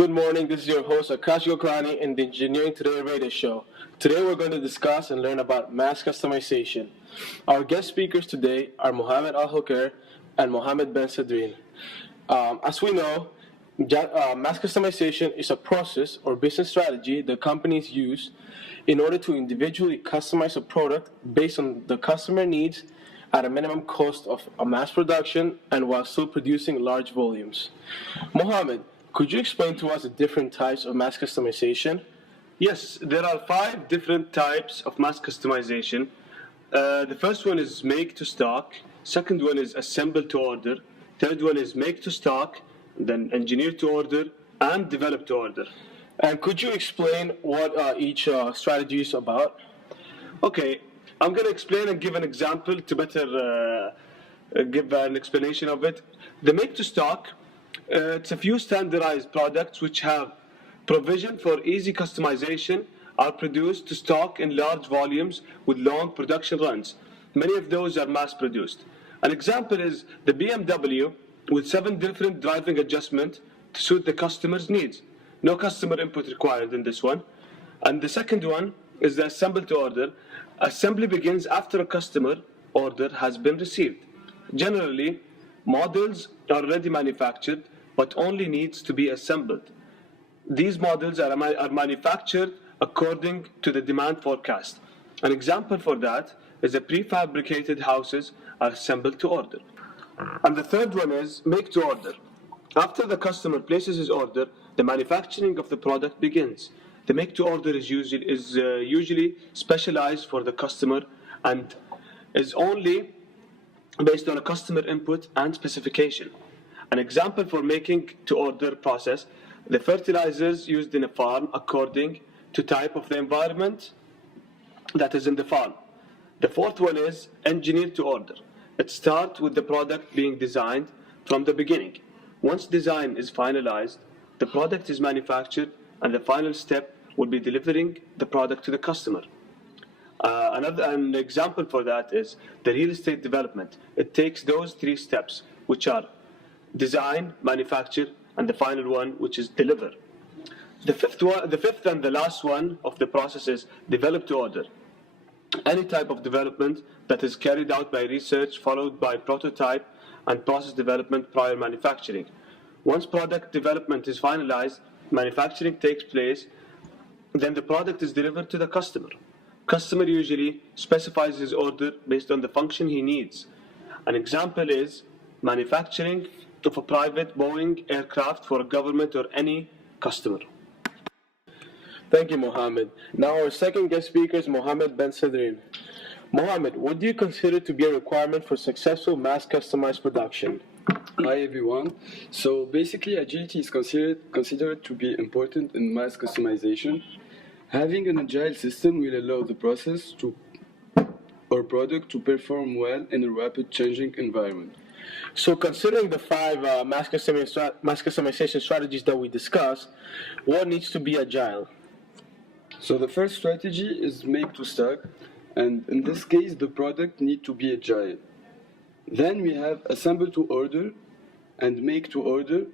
Good morning, this is your host Akash Gokrani in the Engineering Today radio show. Today we're going to discuss and learn about mass customization. Our guest speakers today are Mohammed Al-Hokar and Mohammed Ben Sadreen. As we know, mass customization is a process or business strategy that companies use in order to individually customize a product based on the customer needs at a minimum cost of a mass production and while still producing large volumes. Mohammed, could you explain to us the different types of mass customization? Yes, there are 5 different types of mass customization. The first one is make to stock, second one is assemble to order, third one is make to stock, then engineer to order, and develop to order. And could you explain what each strategy is about? Okay, I'm going to explain and give an example to better give an explanation of it. The make to stock, it's a few standardized products which have provision for easy customization are produced to stock in large volumes with long production runs. Many of those are mass produced. An example is the BMW with 7 different driving adjustments to suit the customer's needs. No customer input required in this one. And the second one is the assemble to order. Assembly begins after a customer order has been received. Generally, models are already manufactured but only needs to be assembled. These models are manufactured according to the demand forecast. An example for that is the prefabricated houses are assembled to order. And the third one is make to order. After the customer places his order, the manufacturing of the product begins. The make to order is usually specialized for the customer and is only based on a customer input and specification. An example for making to order process, the fertilizers used in a farm according to type of the environment that is in the farm. The fourth one is engineer to order. It starts with the product being designed from the beginning. Once design is finalized, the product is manufactured and the final step will be delivering the product to the customer. An example for that is the real estate development. It takes those 3 steps, which are design, manufacture, and the final one, which is deliver. The fifth and the last one of the process is develop to order. Any type of development that is carried out by research followed by prototype and process development prior manufacturing. Once product development is finalized, manufacturing takes place, then the product is delivered to the customer. Customer usually specifies his order based on the function he needs. An example is manufacturing of a private Boeing aircraft for a government or any customer. Thank you, Mohammed. Now our second guest speaker is Mohammed Ben Sadreen. Mohammed, what do you consider to be a requirement for successful mass customized production? Hi everyone. So basically agility is considered to be important in mass customization. Having an agile system will allow the process or product to perform well in a rapid changing environment. So considering the 5 mass customization strategies that we discussed, what needs to be agile? So the first strategy is make to stock, and in this case the product needs to be agile. Then we have assemble to order and make to order,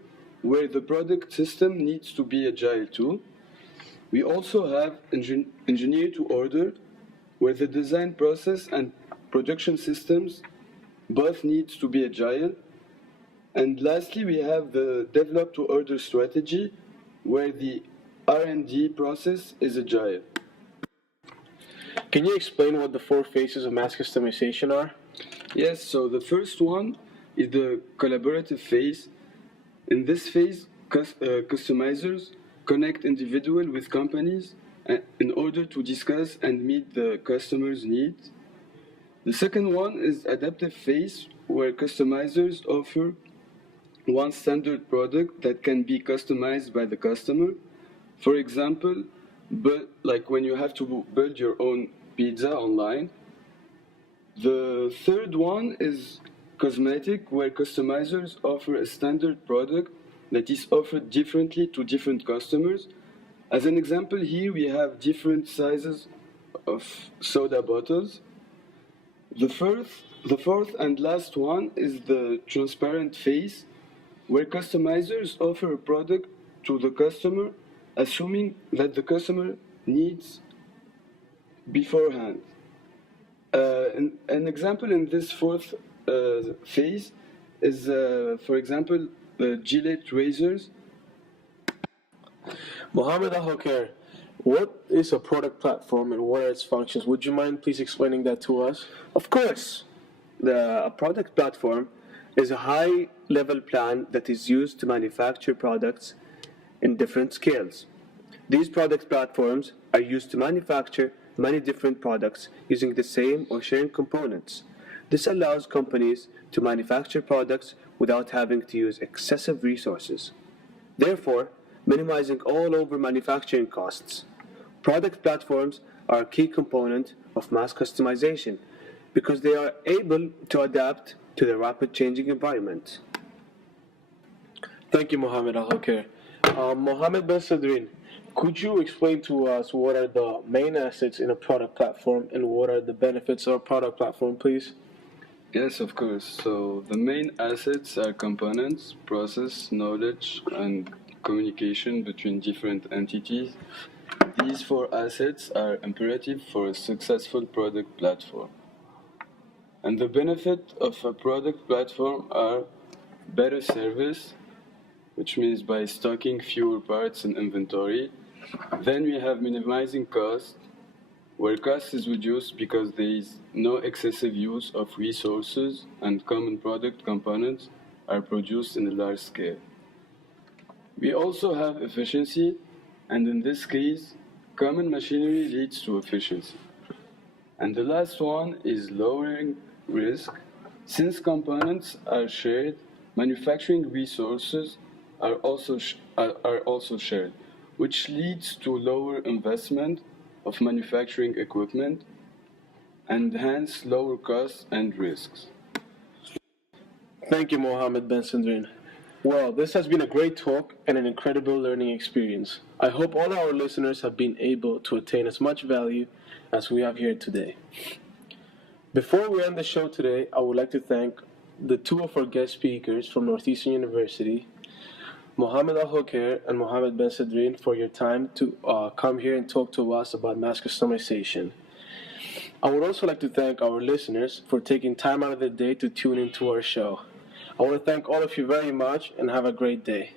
where the product system needs to be agile too. We also have engineer to order, where the design process and production systems both needs to be agile. And lastly, we have the develop to order strategy, where the R&D process is agile. Can you explain what the 4 phases of mass customization are? Yes, so the first one is the collaborative phase. In this phase, customizers connect individuals with companies in order to discuss and meet the customer's needs. The second one is adaptive phase, where customizers offer one standard product that can be customized by the customer. For example, like when you have to build your own pizza online. The third one is cosmetic, where customizers offer a standard product that is offered differently to different customers. As an example here, we have different sizes of soda bottles. The fourth and last one is the transparent phase, where customizers offer a product to the customer, assuming that the customer needs beforehand. An example in this fourth phase is, for example, Gillette razors. Mohammed Al-Hokair, what is a product platform and what are its functions? Would you mind please explaining that to us? Of course, a product platform is a high level plan that is used to manufacture products in different scales. These product platforms are used to manufacture many different products using the same or sharing components. This allows companies to manufacture products without having to use excessive resources, therefore minimizing all over manufacturing costs. Product platforms are a key component of mass customization because they are able to adapt to the rapid changing environment. Thank you, Mohammed Al-Hokair. Mohammed Ben Sadrin, could you explain to us what are the main assets in a product platform and what are the benefits of a product platform, please? Yes, of course. So the main assets are components, process, knowledge, and communication between different entities. These four assets are imperative for a successful product platform. And the benefit of a product platform are better service, which means by stocking fewer parts in inventory. Then we have minimizing cost, where cost is reduced because there is no excessive use of resources and common product components are produced in a large scale. We also have efficiency, and in this case, common machinery leads to efficiency. And the last one is lowering risk. Since components are shared, manufacturing resources are also shared, which leads to lower investment of manufacturing equipment and hence lower costs and risks. Thank you, Mohammed Ben Sadrin. Well, this has been a great talk and an incredible learning experience. I hope all our listeners have been able to attain as much value as we have here today. Before we end the show today, I would like to thank the two of our guest speakers from Northeastern University, Mohammed Al-Hokair and Mohammed Ben Sadrin, for your time to come here and talk to us about mass customization. I would also like to thank our listeners for taking time out of their day to tune into our show. I want to thank all of you very much and have a great day.